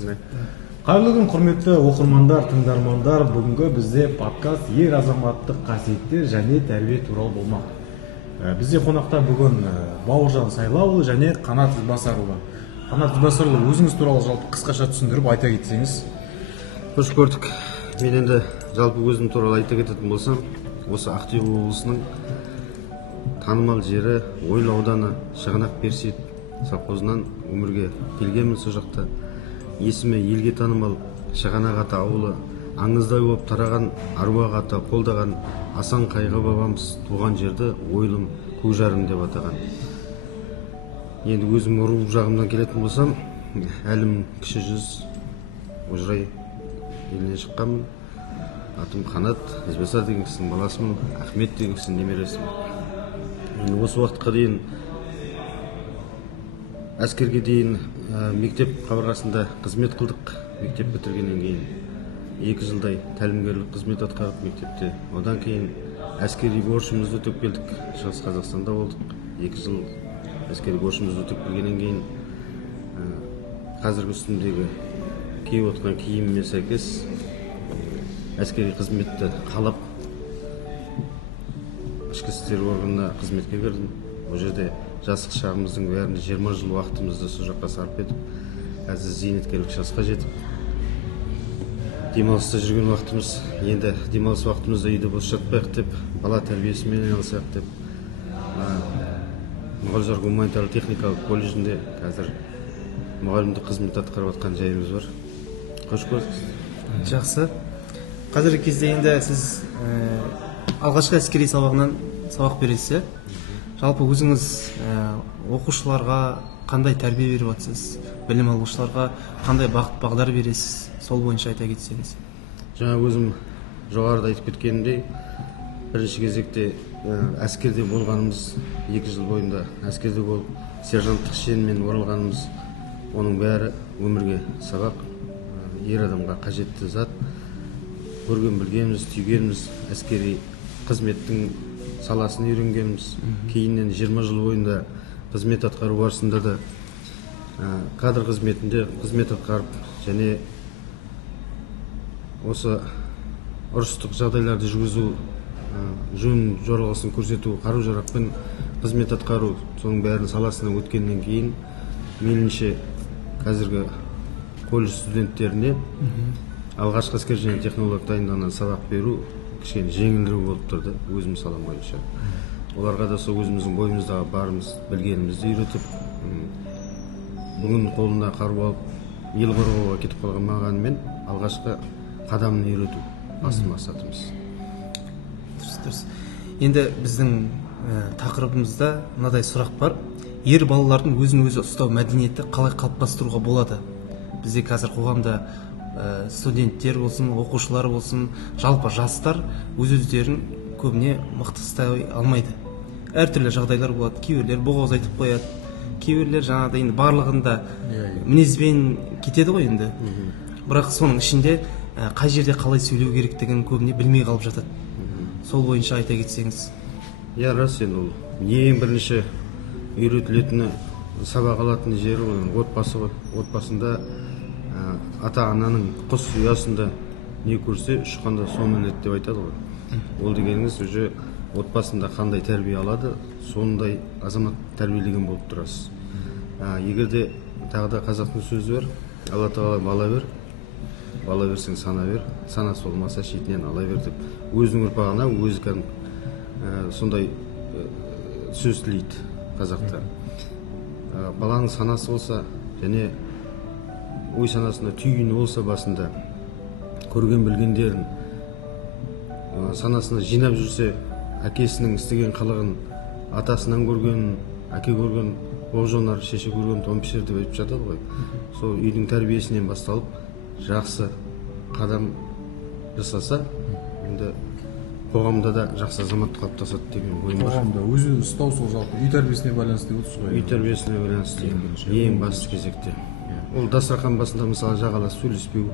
Қайырлы күн, құрметті оқырмандар, тыңдармандар. Бүгінгі бізде подкаст ер азаматтық қасиеттер және тәрбие туралы болмақ. Бізде қонақта бүгін Бауыржан Сайлауұлы және Қанат Ізбасарұлы. Қанат Ізбасарұлы, өзіңіз туралы жалпы қысқаша түсіндіріп айта кетсеңіз. Қош көрдік. Мен енді жалпы өзім туралы айта кететін болсам, осы Ақтөбе облысының танымал жері Ойыл ауданы Шығанақ Персейіт совхозынан өмірге келгенмін. Сол жақта есімі елге танымал Шығанақ ата ауылы аңыздай болып тараған аруақ ата қолдаған Асан Қайғы бабамыз туған жерді Ойылым Көкжарым деп атаған. Енді өзім ру жағымнан келетін болсам, әлім кіші жүз Ожырай елінен шыққанмын. Атым Қанат Ізбасар деген кісінің баласымын, Ахмет деген кісінің немересімін. Енді осы уақытқа дейін әскерге дейін мектеп қабырғасында қызмет қылдық. Мектеп бітіргеннен кейін 2 жылдай тәлімгерлік қызмет атқарып мектепте. Одан кейін әскери борышымызды өтеп келдік. Шығыс Қазақстанда болдық. 2 жыл әскери борышымызды өтеп келгеннен кейін қазіргі үстімдегі киіп отқан киіміме сәйкес әскери қызметті қалап ішкі істер органына қызметке кірдім. Ол жерде жастық шағымыздың бәрінде 20 жыл уақытымызды сол жаққа сарп етіп, қазір зейнеткерлік жасқа жетіп, демалыста жүрген уақытымыз, енді демалыс уақытымызда үйде бос жатпайық деп, бала тәрбиесімен айналысайық деп, Мұғалжар гуманитарлық техникалық колледжінде қазір мұғалімдік қызмет атқарып жатқан жайымыз бар. Қош көрдік. Жақсы. Қазіргі кезде енді сіз алғашқы әскери сабағынан сабақ бересіз. Жалпы өзіңіз оқушыларға қандай тәрбие беріп жатсыз? Білім алушыларға қандай бағыт бағдар бересіз? Сол бойынша айта кетсеңіз. Жаңа өзім жоғарыда айтып кеткенімдей, бірінші кезекте әскерде болғанымыз 2 жыл бойында әскерде болып, сержанттық шенмен оралғанымыз, оның бәрі өмірге сабақ, ер адамға қажетті зат. Көрген білгеніміз, түйгеніміз, әскери қызметтің саласын үйренгеніміз. Кейіннен 20 жыл бойында қызмет атқару барысында да кадр қызметінде қызмет атқарып, және осы ұрыстық жағдайларды жүргізу, жөн жоралғысын көрсету, қару-жарақпен қызмет атқару, соның бәрін саласына өткеннен кейін мейлінше қазіргі колледж студенттеріне алғашқы әскер және технолог дайындығынан сабақ беру кішкене жеңілдіру болып тұрды, өзім салам бойынша. Оларға да сол өзіміздің бойымыздағы барымыз, білгенімізді үйретіп, бүгін қолына қару алып, ел қорғауға кетіп қалған мағанымен алғашқы қадамын үйрету басты мақсатымыз. Дұрыс. Енді біздің тақырыбымызда мынадай сұрақ бар. Ер балалардың өзін-өзі ұстау мәдениеті қалай қалыптастыруға болады? Бізде қазір қоғамда студенттер болсын, оқушылар болсын, жалпы жастар өз-өздерін көбіне мықты ұстай алмайды. Әртүрлі жағдайлар болады. Кейбіреулер боғауыз айтып қояды, кейбіреулер жаңағыдай енді барлығында мінезбен кетеді ғой енді. Бірақ соның ішінде қай жерде қалай сөйлеу керектігін көбіне білмей қалып жатады. Сол бойынша айта кетсеңіз. Я рас, енді ол ең бірінші үйретілетіні, сабақ алатын жері отбасы ғой. Отбасында ата-ананың құс ұясында не көрсе, ұшқанда соны іледі деп айтады ғой. Ол дегеніңіз уже отбасында қандай тәрбие алады, сондай азамат тәрбиелеген болып тұрасыз. Егерде тағы да қазақтың сөзі бар, Алла тағала бала бер, бала берсең сана бер, санасы болмаса шетінен ала бер деп, өзінің ұрпағына өзі сондай сөз тілейді қазақтар. Баланың санасы болса, және ой санасында түйіні болса басында, көрген білгендерін санасына жинап жүрсе, әкесінің істеген қылығын, атасынан көрген, әке көрген, оқ-жонар, шеше көрген тон пішер деп айтып жатады ғой. Сол үйдің тәрбиесінен басталып, жақсы қадам жасаса, енді қоғамда да жақсы азамат қалыптасады деген ойым бар. Қоғамда өзін ұстау сол жалпы үй тәрбиесіне байланысты деп отырсыз ғой. Үй тәрбиесіне байланысты ең басты кезекте. Ол дастархан басында мысалы жағалас сөйлеспеу,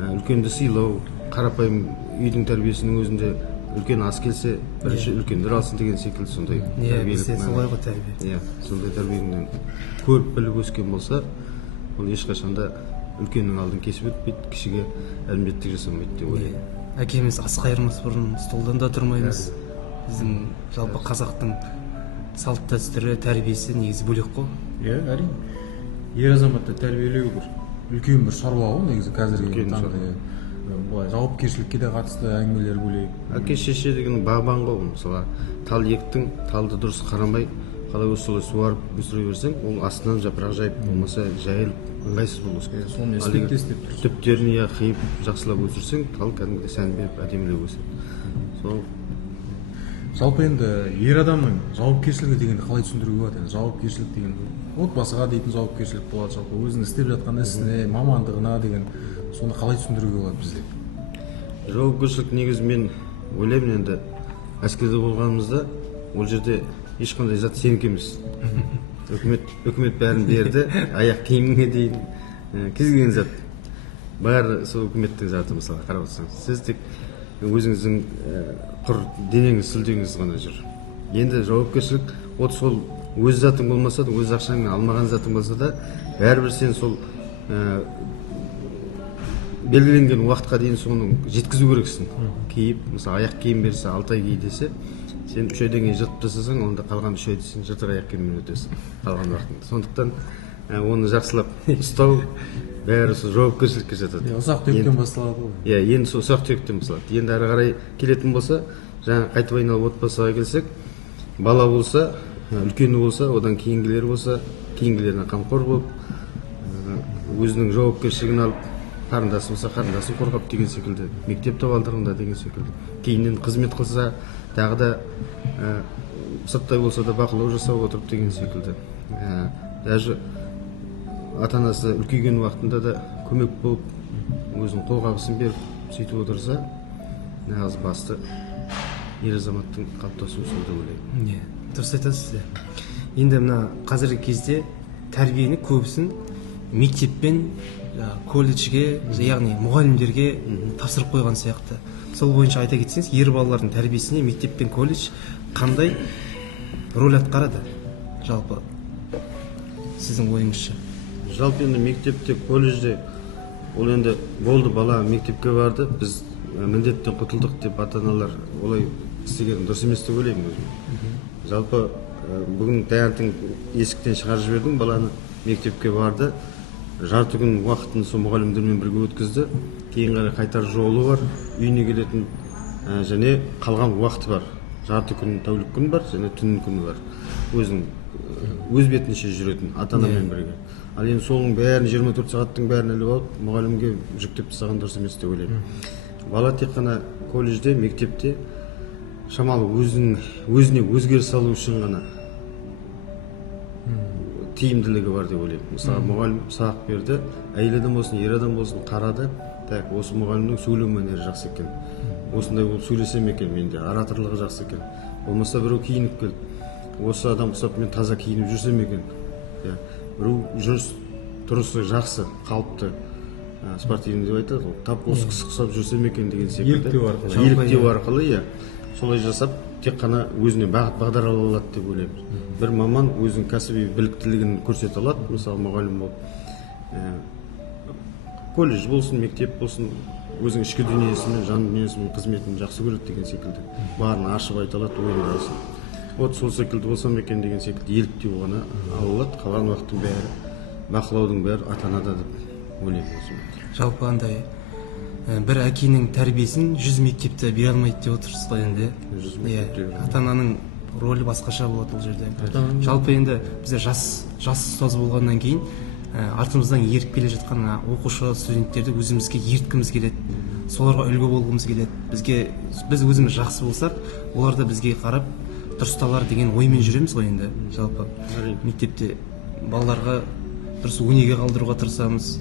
үлкенді сыйлау, қарапайым үйдің тәрбиесінің өзінде үлкен ас келсе, бірінші үлкендер алсын деген секілді сондай тәрбиелік. Солай ғой тәрбие. Сондай тәрбиеңнен көріп біліп өскен болса, ол ешқашанда үлкеннің алдын кесіп өтпейді, кішіге әлімжеттік жасамайды деп ойлаймын. Әкеміз ас қайырмас бұрын столдан да тұрмаймыз. Біздің жалпы қазақтың салт дәстүрі, тәрбиесі негізі бөлек қой. Иә, әрине. Ер азаматты тәрбиелеу бір үлкен бір шаруа ғой негізі қазіргі таңда. Былай жауапкершілікке де қатысты әңгімелер бөлек. Әке шеше деген бағбан ғой, мысалы тал ектің, талды дұрыс қарамай қалай солай суарып өсіре берсең, ол астынан жапырақ жайып, болмаса жайылып ыңғайсыз болуы. Соны істеп тұрсың. Түптерін қиып жақсылап өсірсең, тал кәдімгідей сән беріп әдемілеп өседі. Сол Жалпы енді ер адамның жауапкершілігі дегенді қалай түсіндіруге болады? Жауапкершілік деген отбасыға дейтін жауапкершілік болады, жалпы өзінің істеп жатқан ісіне, мамандығына деген, соны қалай түсіндіруге болады бізде? Жауапкершілік негізі мен ойлаймын, енді әскерде болғанымызда ол жерде ешқандай зат сенікі емес. Үкімет бәрін берді, аяқ киіміңе дейін, кез келген зат бәрі сол үкіметтің заты. Мысалы қарап отырсаңыз, сіз тек өзіңіздің құр денеңіз, сүлдеңіз ғана жүр. Енді жауапкершілік от сол өз затың болмаса да, өз ақшаңмен алмаған затың болса да, бәрібір сен сол белгіленген уақытқа дейін соны жеткізу керексің. Киіп, мысалы аяқ киім берсе 6 ай ки десе, сен 3 айдан кейін жыртып тастасаң, онда қалған 3 айда сен жыртық аяқ киіммен өтесің қалған уақытыңда. Сондықтан оны жақсылап ұстау бәрі сол жауапкершілікке жатады. Ұсақ түйектен басталады ғой. Иә, енді сол ұсақ түйектен басталады. Енді ары қарай келетін болса, жаңа қайтып айналып отбасыға келсек, бала болса, үлкені болса, одан кейінгілері болса, кейінгілеріне қамқор болып, өзінің жауапкершілігін алып, қарындасы болса, қарындасын қорғап деген секілді, мектеп табалдырығында деген секілді. Кейіннен қызмет қылса, тағы да сырттай болса да бақылау жасап отырып деген секілді. Даже ата-анасы үлкейген уақытында да көмек болып, өзінің қолғабысын беріп, сөйтіп отырса, нағыз басты ер азаматтың қалыптасуы сол деп ойлаймын. Дұрыс айтасыз. Енді мына қазіргі кезде тәрбиені көбісін мектеппен колледжге, яғни мұғалімдерге тапсырып қойған сияқты. Сол бойынша айта кетсеңіз, ер балалардың тәрбиесіне мектеп пен колледж қандай рөл атқарады жалпы сіздің ойыңызша? Жалпы енді мектепте, колледжде ол енді болды, бала мектепке барды, біз міндеттен құтылдық деп ата-аналар олай істеген дұрыс емес деп ойлаймын өзім. Жалпы бүгін таңертең есіктен шығарып жібердің, баланы мектепке барды, жарты күн уақытын сол мұғалімдермен бірге өткізді, кейін қарай қайтар жолы бар, үйіне келетін және қалған уақыты бар. Жарты күн, тәулік күн бар, және түн күні бар. Өз бетінше жүретін ата-анамен бірге. Ал енді соның бәрін 24 сағаттың бәрін іліп алып, мұғалімге жүктеп тастаған дұрыс емес деп ойлаймын. Бала тек қана колледжде, мектепте шамалы өзіне өзгеріс салу үшін ғана тиімділігі бар деп ойлаймын. Мысалы, мұғалім сабақ берді, әйел адам болсын, ер адам болсын, қарады, так, осы мұғалімнің сөйлеу мәнері жақсы екен. Осындай болып сөйлесем екен, менде ораторлығы жақсы екен. Болмаса біреу киініп келді. Осы адам ұқсап мен таза киініп жүрсем екен. Біреу жүріс тұрысы жақсы, қалыпты, спортивный деп айтады, тап осы кісі ұқсап жүрсем екен деген секілді. Еліктеу арқылы, иә. Солай жасап, тек қана өзіне бағыт бағдар ала алады деп ойлаймын. Бір маман өзінің кәсіби біліктілігін көрсете алады, мысалы мұғалім болып. Колледж болсын, мектеп болсын, өзінің ішкі дүниесімен, жан дүниесімен, қызметін жақсы көреді деген секілді. Барын ашып айта алады, ойында алсын. Вот сол секілді болсам екен деген секілді еліктеу ғана алады, қалған уақыттың бәрі, бақылаудың бәрі ата-анада деп ойлаймын. Жалпы андай бір әкенің тәрбиесін 100 мектепте бере алмайды деп отырсыз ғой енді. Ата-ананың рөлі басқаша болады ол жерде. Жалпы енді бізде жас ұстаз болғаннан кейін артымыздан еріп келе жатқан оқушы студенттерді өзімізге ерткіміз келеді, соларға үлгі болғымыз келеді. Біз өзіміз жақсы болсақ, олар да бізге қарап дұрысталар деген оймен жүреміз ғой енді. Жалпы мектепте балаларға дұрыс өнеге қалдыруға тырысамыз.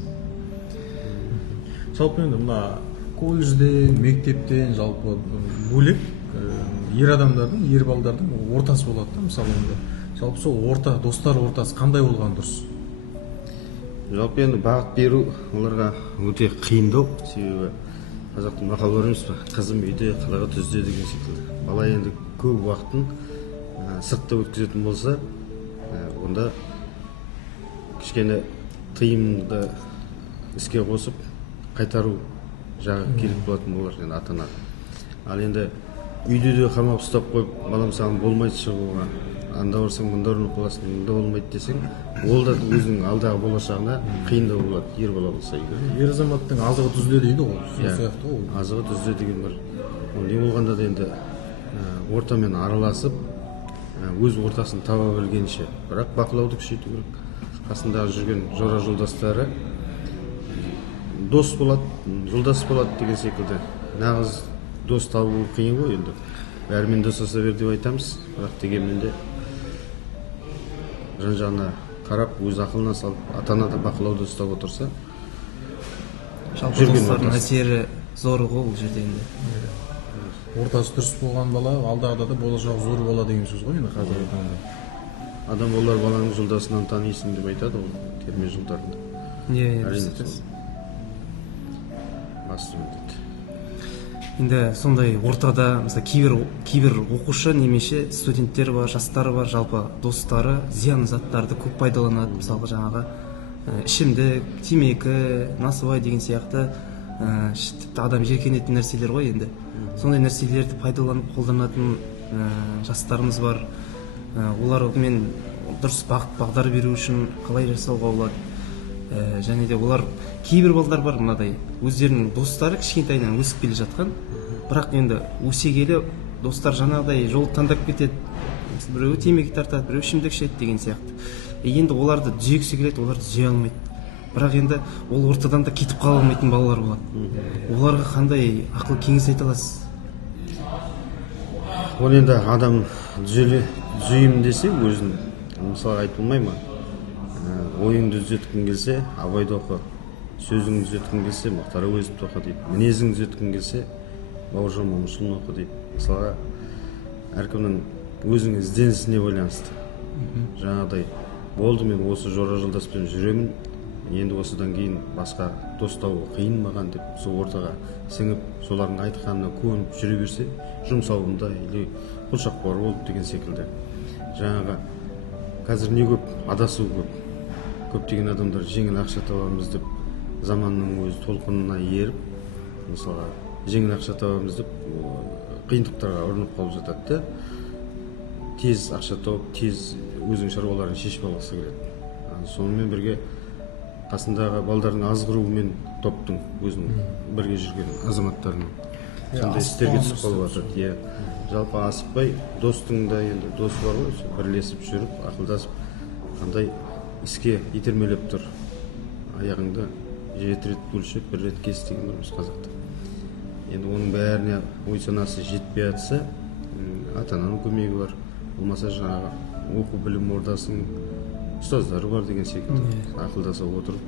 Жалпы енді мына колледжден, мектептен жалпы бөлек ер адамдардың, ер балдардың ортасы болады да, мысалы енді. Жалпы сол орта, достар ортасы қандай болған дұрыс? Жалпы енді бағыт беру оларға өте қиындау, себебі қазақтың мақалы бар емес пе, қызым үйде, қалаға түзде деген секілді. Бала енді көп уақытын сыртта өткізетін болса, онда кішкене тыйымды іске қосып қайтару жағы келіп болатын болар енді ата-анаға. Ал енді үйде де қамап ұстап қойып, балам саған болмайды шығуға, анда барсаң мында ұрынып қаласың, мында болмайды десең, ол да өзінің алдағы болашағына қиындау болады, ер бала болса егер. Ер азаматтың азығы түзде дейді ғой, сол сияқты ғой. Азығы түзде деген бір, ол не болғанда да енді ортамен араласып, өз ортасын таба білгенше, бірақ бақылауды күшейту керек. Қасындағы жүрген жора жолдастары дос болады, жолдас болады деген секілді. Нағыз дос табу қиын ғой енді. Бәрімен достаса бер деп айтамыз, бірақ дегенмен де жан-жағына қарап, өз ақылына салып, ата-ана да бақылауды ұстап отырса, жалпы достардың әсері зор ғой бұл жерде енді. Ортасы дұрыс болған бала алдағыда да болашағы зор бала деген сөз ғой енді қазіргі таңда. адам олар баланың жолдасынан танисың деп айтады ол терме жылдарында. Иә, басты міндет. Енді сондай ортада мысалы кейбір оқушы немесе студенттер бар, жастар бар, жалпы достары зиян заттарды көп пайдаланады. Мысалы жаңағы ішімдік, темекі, насыбай деген сияқты адам жеркенетін нәрселер ғой енді. Сондай нәрселерді пайдаланып қолданатын жастарымыз бар. Олармен дұрыс бағдар беру үшін қалай жасауға болады? Және де олар кейбір балдар бар мынадай өздерінің достары кішкентайынан өсіп келе жатқан, бірақ енді өсе келе достар жаңағыдай жол таңдап кетеді, біреуі темекі тартады, біреуі ішімдік ішеді деген сияқты. Енді оларды түзегісі келеді, оларды түзей алмайды. Бірақ енді ол ортадан да кетіп қала алмайтын балалар болады. Оларға қандай ақыл кеңес айта аласыз? Ол енді адам түзеймін десе өзін мысалы айтылмай ма? Ойыңды түзеткің келсе абайды оқы, сөзіңді түзеткің келсе Мұхтар Әуезовті оқы дейді, мінезіңді түзеткің келсе Бауыржан Момышұлын оқы дейді. Мысалға әркімнің өзінің ізденісіне байланысты. Жаңағыдай болды, мен осы жора жолдаспен жүремін, енді осыдан кейін басқа дос табу қиын маған деп сол ортаға сіңіп, солардың айтқанына көніп жүре берсе, жұмсауында или құлшақпар болды деген секілді. Жаңағы қазір не көп, адасу көп. Көптеген адамдар жеңіл ақша табамыз деп заманның өз толқынына еріп, мысалға жеңіл ақша табамыз деп қиындықтарға ұрынып қалып жатады да, тез ақша тауып, тез өзінің шаруаларын шешіп алғысы келеді. Сонымен бірге қасындағы балдардың азғыруымен топтың өзінің бірге жүрген азаматтарының сондай істерге түсіп қалып жатады. Жалпы асықпай, достың да енді дос бар ғой, бірлесіп жүріп, ақылдасып, қандай іске итермелеп тұр. Аяғыңды 7 рет бөлшек, 1 рет кес деген біріміз қазақта. Енді оның бәріне ой санасы жетпей жатса, ата-ананың көмегі бар. Болмаса жаңағы оқу білім ордасының ұстаздары бар деген секілді. Ақылдаса отырып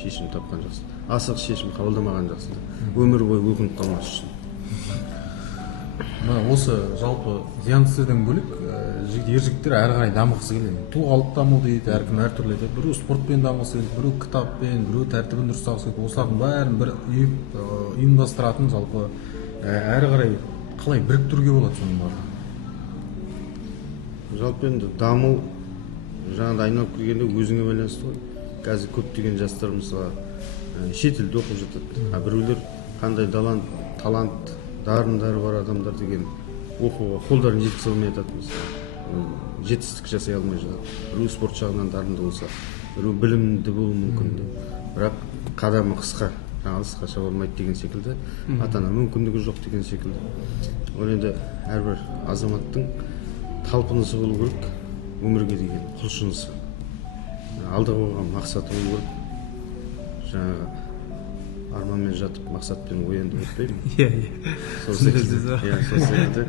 шешім тапқан жақсы. Асық шешім қабылдамаған жақсы. Өмір бойы өкініп қалмас үшін. Осы жалпы зиянсыздан бөлек ер жігіттер әрі қарай дамығысы келеді. Тұлғалық даму дейді, әркім әртүрлі айтады. Біреу спортпен дамығысы келеді, біреу кітаппен, біреу тәртібін дұрыс ұстағысы келеді. Осылардың бәрін бір ұйымдастыратын жалпы әрі қарай қалай біріктіруге болады соның барлығын? Жалпы енді даму жаңағыда айналып келгенде өзіңе байланысты ғой. Қазір көптеген жастар мысалы шетелде оқып жатады. Біреулер қандай талант, дарындары бар адамдар деген оқуға қолдарын жеткізе алмай жатады мысалы. Жетістік жасай алмай жатады. Біреу спорт жағынан дарынды болса, біреу білімді болуы мүмкін. Бірақ қадамы қысқа, алысқа шаба алмайды деген секілді, ата-ана мүмкіндігі жоқ деген секілді. Ол енді әрбір азаматтың талпынысы болу керек, өмірге деген құлшынысы, алда қойған мақсаты болу керек. Жаңағы арманмен жатып мақсатпен оянды өтпейді ме? Сол секілді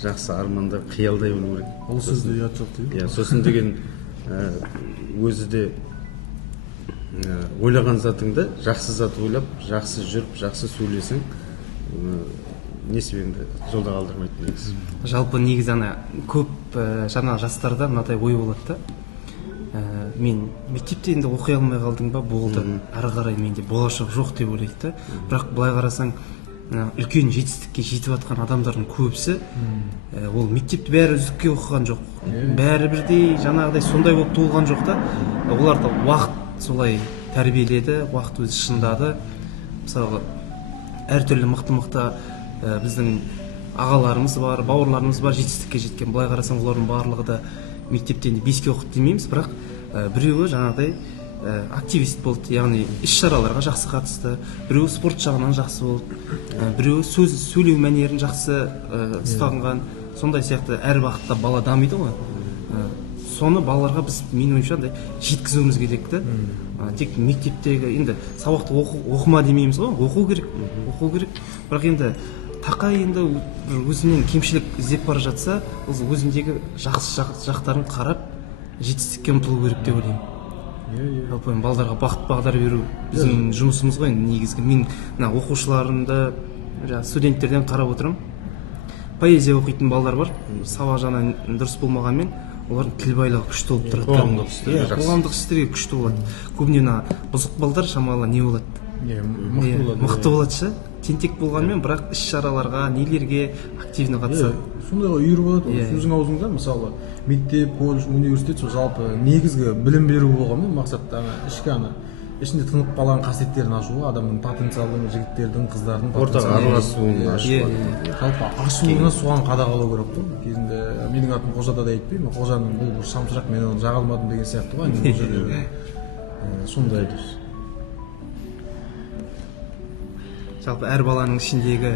жақсы арманды қиялдай білу керек. Ол сөзде ұят жоқ дейді. Сосын деген өзі де ойлаған затыңды жақсы зат ойлап, жақсы жүріп, жақсы сөйлесең, несібеңді жолда қалдырмайды негізі. Жалпы негізі көп жаңа жастарда мынадай ой болады да. Мен мектепте енді оқи алмай қалдым ба, болды. Ары қарай менде болашақ жоқ деп ойлайды да. Бірақ былай қарасаң, үлкен жетістікке жетіп жатқан адамдардың көбісі ол мектепті бәрі үздікке оқыған жоқ. Бәрі бірдей жаңағыдай сондай болып туылған жоқ та. Оларда уақыт солай тәрбиеледі, уақыт өзі шыңдады. Мысалы әртүрлі мықты біздің ағаларымыз бар, бауырларымыз бар, жетістікке жеткен. Былай қарасаң олардың барлығы да мектептен беске оқыды демейміз, бірақ біреуі жаңағыдай активист болды, яғни іс-шараларға жақсы қатысты, біреуі спорт жағынан жақсы болды, біреуі сөйлеу мәнерін жақсы ұстанған. Сондай сияқты әр бағытта бала дамиды ғой. Соны балаларға біз, менің ойымша, жеткізуіміз керек та. Тек мектептегі енді сабақты оқыма демейміз ғой, оқу керек. Бірақ енді тақай енді өзінен кемшілік іздеп бара жатса, өзіндегі жақсы жақтарын қарап жетістікке ұмтылу керек деп ойлаймын. Жалпы балаларға бағыт бағдар беру біздің жұмысымыз ғой негізгі. Мен оқушыларымды, студенттерден қарап отырмын. Поэзия оқитын балалар бар, сабақ жағынан дұрыс болмағанмен, олардың тіл байлығы күшті болып тұрады. Қоғамдық істерге күшті болады. Көбіне бұзық балдар шамалы не болады? Мықты болады ше, тентек болғанмен, бірақ іс-шараларға, нелерге активно қатысады. Сондайға үйір болады. Сөзің аузыңда, мысалы, мектеп, колледж, университет сол жалпы негізгі білім беру болғанмен мақсатта ішінде тынып қалған қасиеттерін ашуға, адамның потенциалдың, жігіттердің, қыздардың ортаға араласуын ашуға. Жалпы ашуына соған қадағалау керек қой. Кезінде менің атым Қожада да айтпаймын, Қожаның бұл бір шамшырақ, мен оны жаға алмадым деген сияқты ғой. Бұл жерде сондай дұрыс. Жалпы әр баланың ішіндегі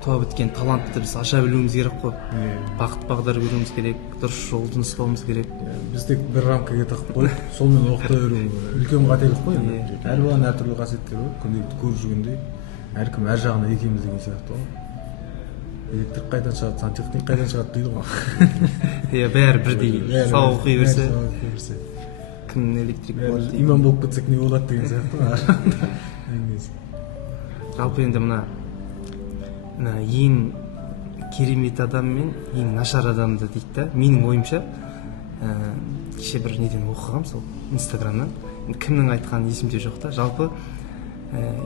туа біткен талантты біз аша білуіміз керек қой. Бағыт бағдар беруіміз керек, дұрыс жолды ұстауымыз керек. Біз тек бір рамкаға тығып қойып, сонымен оқыта беру үлкен қателік қой. Әр баланың әртүрлі қасиеттері бар, күнделікті көріп жүргендей, әркім әр жағына екеміз деген сияқты ғой. Электрик қайдан шығады, сантехник қайдан шығады дейді ғой. Бәрі бірдей, сабақ оқи берсе, кім электрик болады дейді. Имам болып кетсек не болады деген сияқты. Жалпы енді мына ең керемет адам мен ең нашар адамды дейді да. Менің ойымша, кеше бір неден оқығам сол Инстаграмнан, кімнің айтқанын есімде жоқ та. Жалпы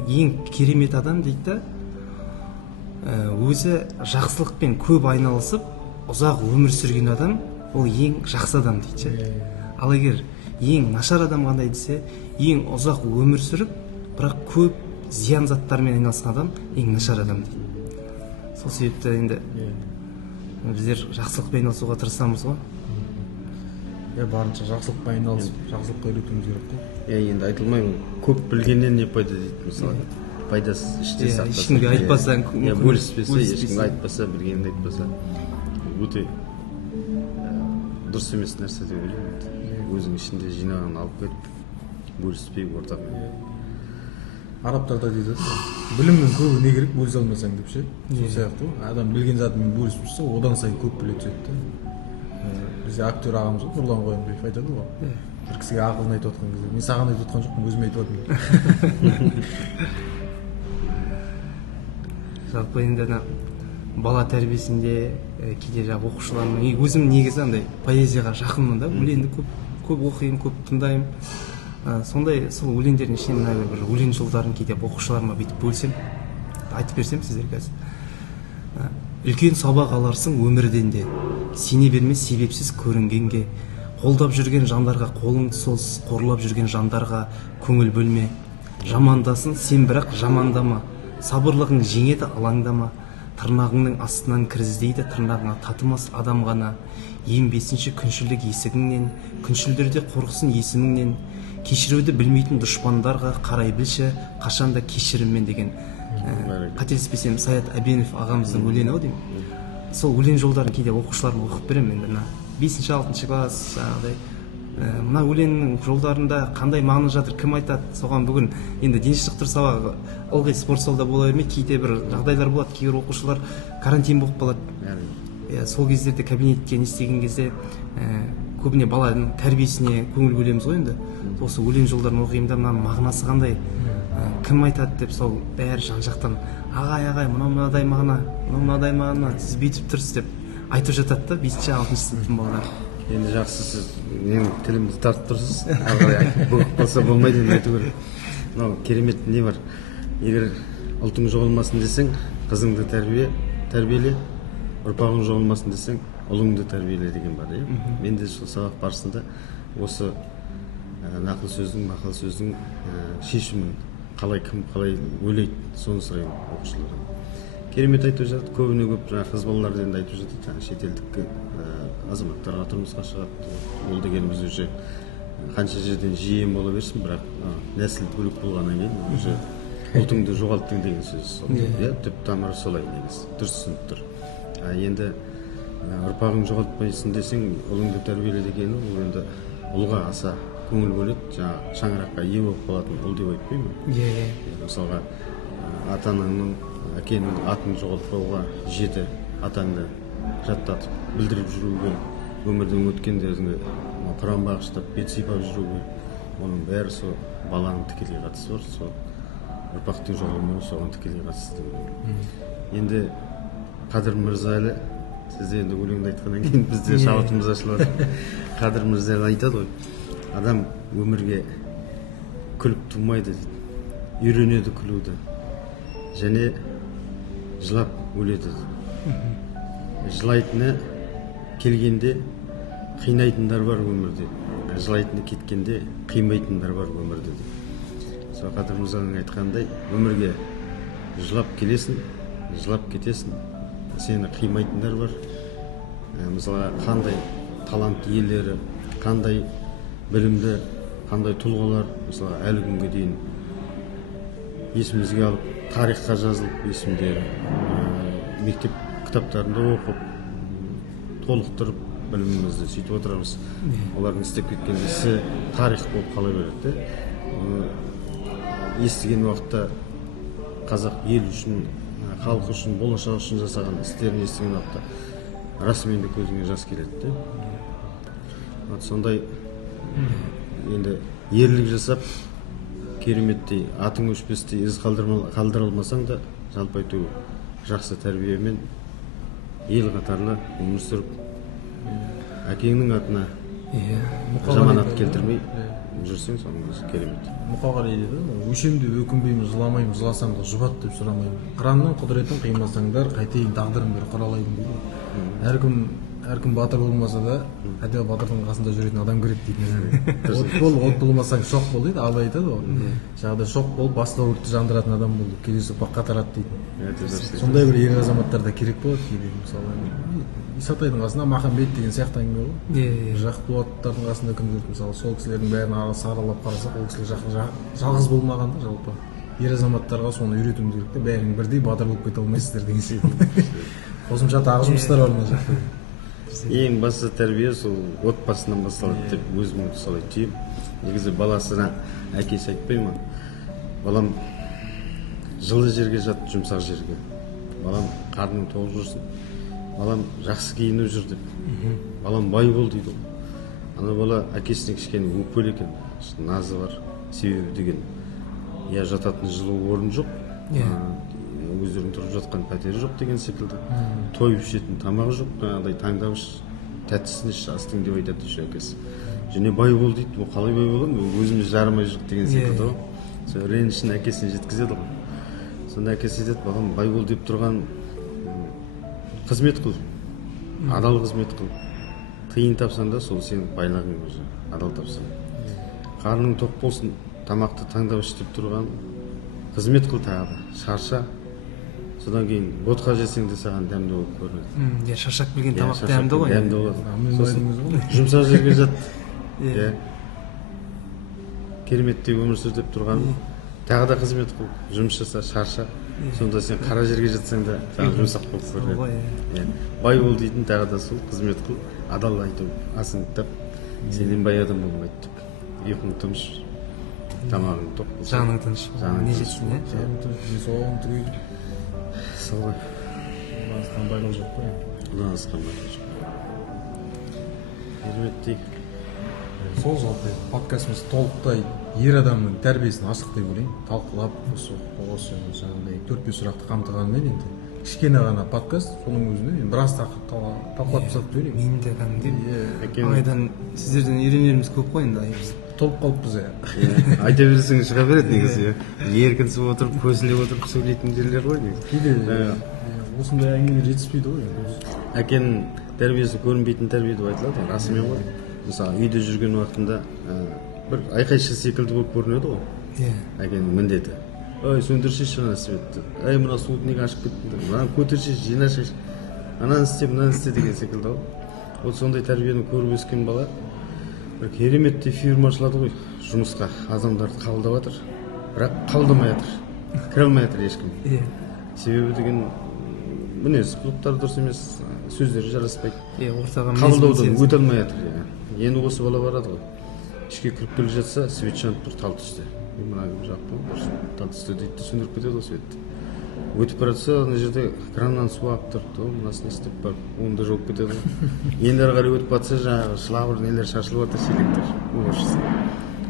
ең керемет адам дейді да, өзі жақсылықпен көп айналысып, ұзақ өмір сүрген адам, ол ең жақсы адам дейді. Ал егер ең нашар адам қандай десе, ең ұзақ өмір сүріп, бірақ көп зиян заттармен айналысқан адам ең нашар адам дейді. Сол себепті енді біздер жақсылықпен айналысуға тырысамыз ғой. Барынша жақсылықпен айналысып, жақсылыққа үйретуіміз керек қой. Енді айтылмаймын, көп білгеннен не пайда дейді, мысалы. Пайдасы іште сақтаса. Ешкімге айтпасаң, бөліспесе, ешкімге айтпаса, білгенін айтпаса, өте дұрыс емес нәрсе деп ойлаймын. Өзің ішінде жинаған алып кетіп, бөліспей ортамен. Арабтарда дейді, білімнің көбі не керек, бөлісе алмасаң деп ше. Сол сияқты ғой. Адам білген затымен бөлісіп жүрсе, одан сайын көп біле түседі. Бізде актер ағамыз Нұрлан Қоянбаев айтады ғой. Бір кісіге ақылын айтып отқан кезде, мен саған айтып отқан жоқпын, өзіме айтып отырмын. Жалпы енді бала тәрбиесінде кейде оқушылармен, өзім негізі андай поэзияға жақынмын да, өлеңді көп оқимын, көп тыңдаймын. Сондай сол өлеңдердің ішінен бір өлең жолдарын кейде оқушыларыма бүйтіп бөлсем, айтып берсем сіздерге қазір. Үлкен сабақ аларсың өмірден де, сене берме себепсіз көрінгенге, қолдап жүрген жандарға қолыңды созыс, қорлап жүрген жандарға көңіл бөлме. Жамандасын сен бірақ жамандама, сабырлығың жеңеді алаңдама, тырнағыңның астынан кіріздейді тырнағыңа татымас адам ғана. Бесінші күншілдік есігіңнен, күншілдерде қорқсын есіміңнен, кешіруді білмейтін дұшпандарға қарай білші қашанда кешіріммен деген. Қателеспесем Саят Әбенов ағамыздың өлеңі ау деймін. Сол өлең жолдарын кейде оқушыларыма оқып беремін. Енді 5-6 класс жаңағыдай мына өлеңнің жолдарында қандай мағына жатыр, кім айтады, соған бүгін енді дене шынықтыру сабағы ылғи спорт залда бола бермейді, кейде бір жағдайлар болады, кейбір оқушылар карантин болып қалады. Сол кездерде кабинетке не істеген кезде көбіне баланың тәрбиесіне көңіл бөлеміз ғой. Енді осы өлең жолдарын оқимын да, мынаның мағынасы қандай, кім айтады деп, сол бәрі жан-жақтан ағай мынадай мағына, сіз бүйтіп тұрсыз деп айтып жатады да 5-6 сыныптың балалары. Енді жақсы, сіз менің тілімді тартып тұрсыз, бұғып қалса болмайды деп айту керек. Мынау керемет не бар, егер ұлтың жоғалмасын десең, қызыңды тәрбиеле, ұрпағың жоғалмасын десең, ұлыңды тәрбиеле деген бар. Мен де сол сабақ барысында осы нақыл сөздің мақал сөздің шешімін кім қалай ойлайды соны сұраймын оқушылардан. Керемет айтып жатады, көбіне көп жаңағы қыз балалар енді айтып жатады, жаңағы шетелдік азаматтарға тұрмысқа шығады. Ол дегеніміз уже қанша жерден жиен бола берсін, бірақ нәсіл бөлек болғаннан кейін уже ұлтыңды жоғалттың деген сөз. Иә, түп тамыры солай негізі, дұрыс түсініп тұр. Енді ұрпағың жоғалтпайсың десең, ұлыңды тәрбиеле дегені ол енді ұлға аса көңіл бөледі, жаңағы шаңыраққа ие болып қалатын ұл деп айтпаймын. Иә. Мысалға ата-анаңның, әкенің атын жоғалтпауға, жеті атаңды жаттатып білдіріп жүруге, өмірдің өткендеріне құран бағыштап бет сипап жүруге, оның бәрі сол баланың тікелей қатысы бар. Сол ұрпақтың жоғалмауы соған тікелей қатысты. Енді Қадыр Мырза әлі, сіз енді өлеңді айтқаннан кейін бізде шабытымыз ашылады. Қадыр Мырза әлі айтады ғой, адам өмірге күліп тумайды дейді, үйренеді күлуді, және жылап өледі дейді. Жылайтыны келгенде қинайтындар бар өмірде, жылайтыны кеткенде қимайтындар бар өмірде дейді. Сол Қадыр Мырзаның айтқандай, өмірге жылап келесің, жылап кетесің, сені қимайтындар бар. Мысалға қандай талант иелері, қандай білімді, қандай тұлғалар мысалға әлі күнге дейін есімізге алып, тарихқа жазылып есімдері, мектеп кітаптарында оқып, толықтырып білімімізді сөйтіп отырамыз. Олардың істеп кеткен ісі тарих болып қала береді. Естіген уақытта қазақ ел үшін, халқы үшін, болашақ үшін жасаған істерін естіген уақытта расымен де көзіңе жас келеді. Сондай енді ерлік жасап, кереметтей, атың өшпестей із қалдыра алмасаң да, жалпы айту жақсы тәрбиемен ел қатарлы өмір сүріп, әкеңнің атына жаман ат келтірмей жүрсең, соның өзі керемет. Мұқағали дейді, өшемде өкінбеймін, жыламаймын, жыласам да жұбат деп сұрамаймын. Қыранның құдіретін қимасаңдар, қайтейін тағдырым бер құралайын дейді. Әркім батыр болмаса да, әйтеуір батырдың қасында жүретін адам керек дейді. От болмасаң шоқ бол дейді, Абай айтады ғой. Жаңағыдай шоқ болып, басқа өртті жандыратын адам болды, келесі ұрпаққа тарады дейді. Сондай бір ер азаматтар да керек болады кейде. Мысалы, Исатайдың қасында Махамбет деген сияқты әңгіме ғой. Жақып Дулаттардың қасында кім жүрді, мысалы, сол кісілердің бәрін саралап қарасақ, ол кісілер жалғыз болмаған да, жалпы. Ер азаматтарға соны үйретуіміз керек те, бәрің бірдей батыр болып кете алмайсыздар деген сияқты. Қосымша тағы жұмыстар бар мына жақта. Ең басты тәрбие сол отбасынан басталады деп өзім солай түйемін. Негізі баласына әкесі айтпай ма, балам жылы жерге жат, жұмсақ жерге, балам қарның тоқ жүрсін, балам жақсы киініп жүр деп, балам бай бол дейді. Ана бала әкесіне кішкене өкпелі екен, назы бар, себебі деген, я жататын жылы орын жоқ, өздерінің тұрып жатқан пәтері жоқ деген секілді, тойып ішетін тамағы жоқ, жаңағыдай таңдауыш тәттісін іш, астың деп айтады еще әкесі. Және бай бол дейді, ол қалай бай боламын, өзіміз жарымай жоқ деген секілді ғой. Сол ренішін әкесіне жеткізеді ғой. Сонда әкесі айтады, балам бай бол деп тұрған қызмет қыл, адал қызмет қыл. Тиын тапсан да сол сенің байлығың өзі, адал тапсан. Қарның тоқ болсын, тамақты таңдап іш деп тұрған қызмет қыл тағы да, шарша. Содан кейін ботқа жесең де саған дәмді болып көрінеді. Шаршап келген тамақ дәмді ғой. Дәмді болады. Сосын жұмсақ жерге жат. Кереметтей өмір сүр деп тұрған, тағы да қызмет қыл, жұмыс жаса, шарша. Сонда сен қара жерге жатсаң да саған жұмсақ болып көрінеді. Бай бол дейтін тағы да сол, қызмет қыл, адал айту, асын тап, сенен бай адам болмайды деп. Ұйқың тыныш, тамағың тоқ болса. Жаның тыныш. Не жетсін, Жаның тыныш, соғың түгейді. Солай. Одан асқан байлық жоқ қой. Одан асқан байлық жоқ. Кереметтей. Сол жалпы подкастымыз толықтай ер адамның тәрбиесін ашық деп ойлаймын. Талқылап, осы жаңағыдай 4-5 сұрақты қамтығанымен енді кішкене ғана подкаст, соның өзінде біраз талқылап тастадық деп ойлаймын. Мен де кәдімгідей Абайдан сіздерден үйренеріміз көп қой енді. Толып қалыппыз айта берсең шыға береді негізі. Еркінсіп отырып, көсілеп отырып сөйлейтін жерлер ғой негізі. Кейде осындай әңгімелер жетіспейді ғой. Әкенің тәрбиесі көрінбейтін тәрбие деп айтылады, расымен ғой. Мысалы үйде жүрген уақытында бір айқайшы секілді болып көрінеді ғой иә әкенің міндеті. Ой, сөндіршеші ана светті, ай мына суды неге ашып кеттіңдер, мынаны көтершеші, жинашеші, ананы істе деген секілді ғой. Ол сондай тәрбиені көріп өскен бала бір кереметтей фирма ашылады ғой, жұмысқа адамдарды қабылдап жатыр, бірақ қабылдамай жатыр, кіре алмай жатыр ешкім. иә Себебі деген мінез құлықтары дұрыс емес, сөздері жараспайды, ортаға қабылдаудан өте алмай жатыр. Енді осы бала барады ғой, ішке кіріп келе жатса свет жанып тұр тал түсте. Мына кім жақты дұрыс тал түсте дейді де сөндіріп кетеді ғой светті. Өтіп бара жатса ана жерде краннан су ағып тұрыпты, мынасын не істеп барып оны да жауып кетеді ғой. Енді ары қарай өтіп жатса жаңағы шлабыр нелер шашылып жатыр, шелектер орысшасы.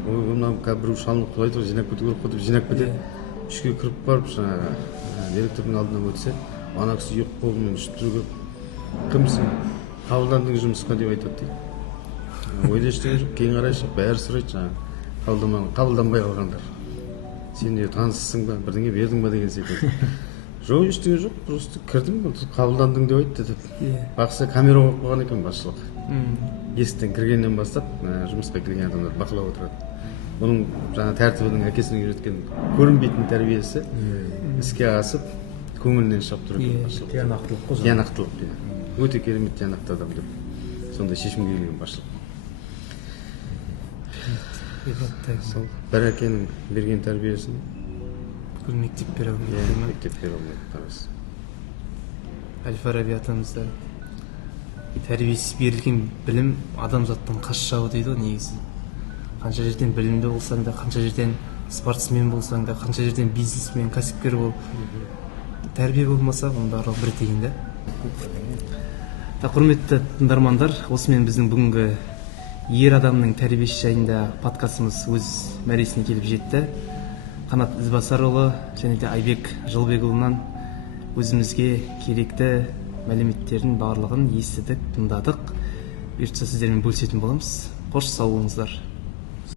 Ой, мына біреу шалынып құлайды ғой, жинап кету керек қой деп жинап кетеді. Ішке кіріп барып жаңағы директордың алдынан өтсе, ана кісі ұйық қолымен ішіп жүріп, кімсің, қабылдандың жұмысқа деп айтады дейді. Ойда ештеңе жоқ, кейін қарайшы, бәрі сұрайды жаңағы қабылданбай қалғандар. Сен не танысысың ба, бірдеңе бердің ба деген секілді. Жоқ, ештеңе жоқ, просто кірдім, қабылдандың деп айтты деді. Бақсы камера қойып қойған екен басшылық. Есіктен кіргеннен бастап жұмысқа келген адамдар бақылап отырады. Бұның жаңа тәртібінің әкесінің үйреткен көрінбейтін тәрбиесі іске асып көңілінен шығып тұр екен басшылық. Тиянақтылық қой. Тиянақтылық, өте керемет тиянақты адам деп сондай шешімге келген басшылық. Сол бір әкенің берген тәрбиесін бүкіл мектеп бере алмайды ма? мектеп бере алмайды қарас. Әл-Фараби атамызда тәрбиесіз берілген білім адамзаттың қас жауы дейді ғой негізі. Қанша жерден білімді болсаң да, қанша жерден спортсмен болсаң да, қанша жерден бизнесмен, кәсіпкер бол, тәрбие болмаса оның барлығы бір тиын да. Құрметті тыңдармандар, осымен біздің бүгінгі ер адамның тәрбиесі жайында подкастымыз өз мәресіне келіп жетті. Қанат Ізбасарұлы және де Айбек Жылбекұлынан өзімізге керекті мәліметтердің барлығын естідік, тыңдадық. Бұйыртса сіздермен бөлісетін боламыз. Қош сау болыңыздар.